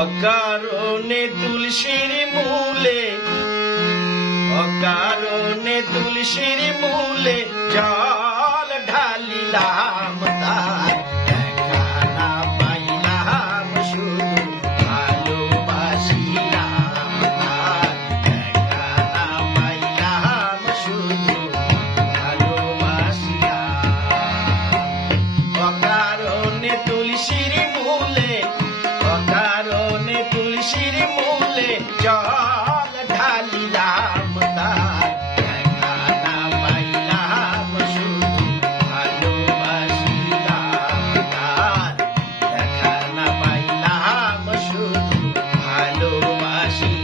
অকারণে তুলসীর মূলে, অকারণে তুলসীর মূলে জল ঢালিলাম, তার দেখা না পাইলাম, শুধু ভালোবাসিলাম, তার দেখা না পাইলাম, শুধু ভালোবাসিলাম। অকারণে তুলসীর মূলে, অকারণে তুলসীর মূলে জল ঢালিলাম, তার দেখা না পাইলাম, শুধু ভালোবাসিলাম, তার দেখা না পাইলাম, শুধু ভালোবাসিলাম।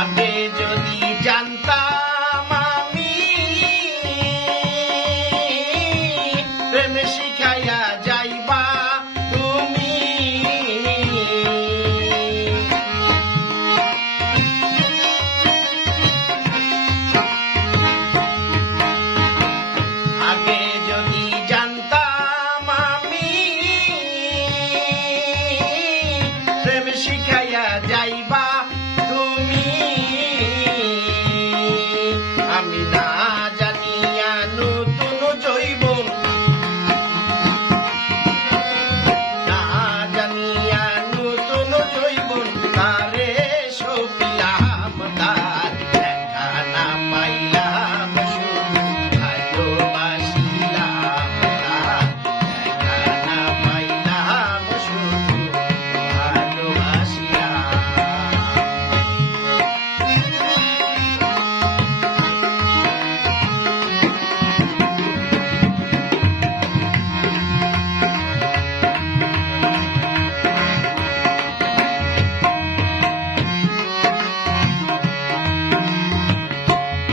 আগে যদি জানতাম আমি প্রেম শিখাইয়া যাইবা তুমি, আগে যদি জানতাম আমি প্রেম শিখাইয়া যাইবা তুমি, আমি না জানিয়া নতুন যৌবন, না জানিয়া নতুন যৌবন তারে সপিলাম, তার দেখা না পাইলাম, শুধু ভালোবাসিলাম, তার দেখা না পাইলাম, শুধু ভালোবাসিলাম।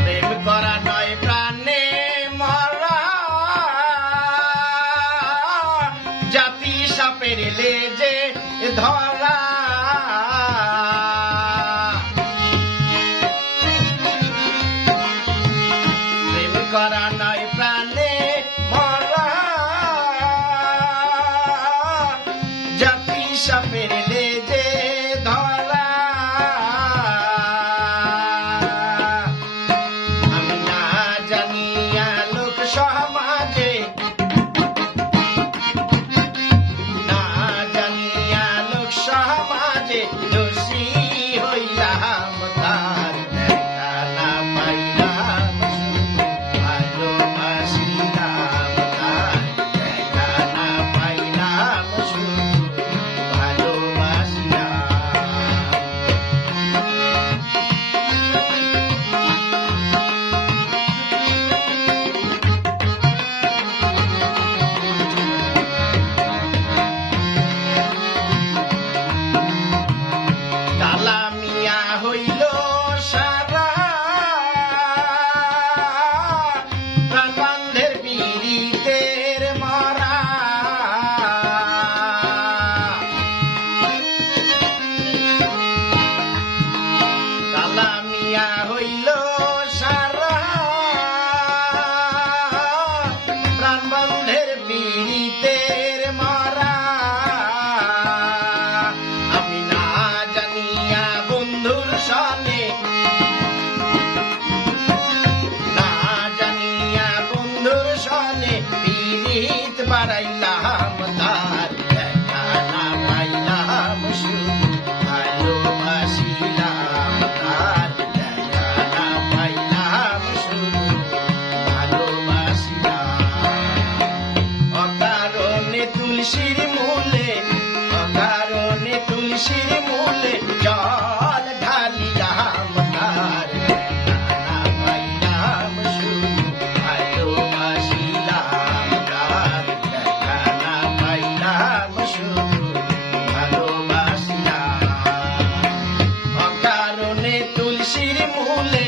প্রেম করা নয় প্রাণে মরা, জাতি সাপের লেজে ধরা, প্রেম করা নয় প্রাণে মরা, জাতি সাপের লেজে ধরা। আমি না জানিয়া লোক সমাজে, না জানিয়া লোক সমাজে দোষী হইলাম, তার দেখা না পাইলাম, শুধু ভালোবাসিলাম, তার দেখা না পাইলাম, শুধু ভালোবাসিলাম। কালা মিয়া হইল সারা, প্রাণবন্ধের পীড়িতের মরা, কালা মিয়া হইল সারা, প্রাণবন্ধের পীড়িতের মরা। আমি না জানিয়া বন্ধুর সনে, না জানিয়া বন্ধুর সনে পীড়িত বাড়াইলাম, তার দেখা না পাইলাম, শুধু ভালোবাসিলাম, তার দেখা না পাইলাম, শুধু ভালোবাসিলাম। অকারণে তুলসীর মূলে, অকারণে তুলসীর মূলে জল ঢালিলাম, তার দেখা না পাইলাম, শুধু ভালোবাসিলাম, তার দেখা না পাইলাম, শুধু ভালোবাসিলাম। অকারণে তুলসীর মূলে,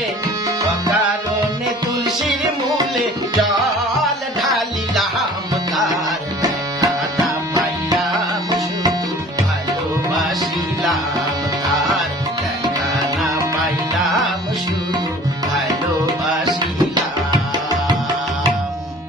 অকারণে তুলসীর মূলে জল ঢালিলাম, তার দেখা না পাইলাম, শুধু ভালোবাসিলাম। পাইলাম তার, দেখা না পাইলাম শুধু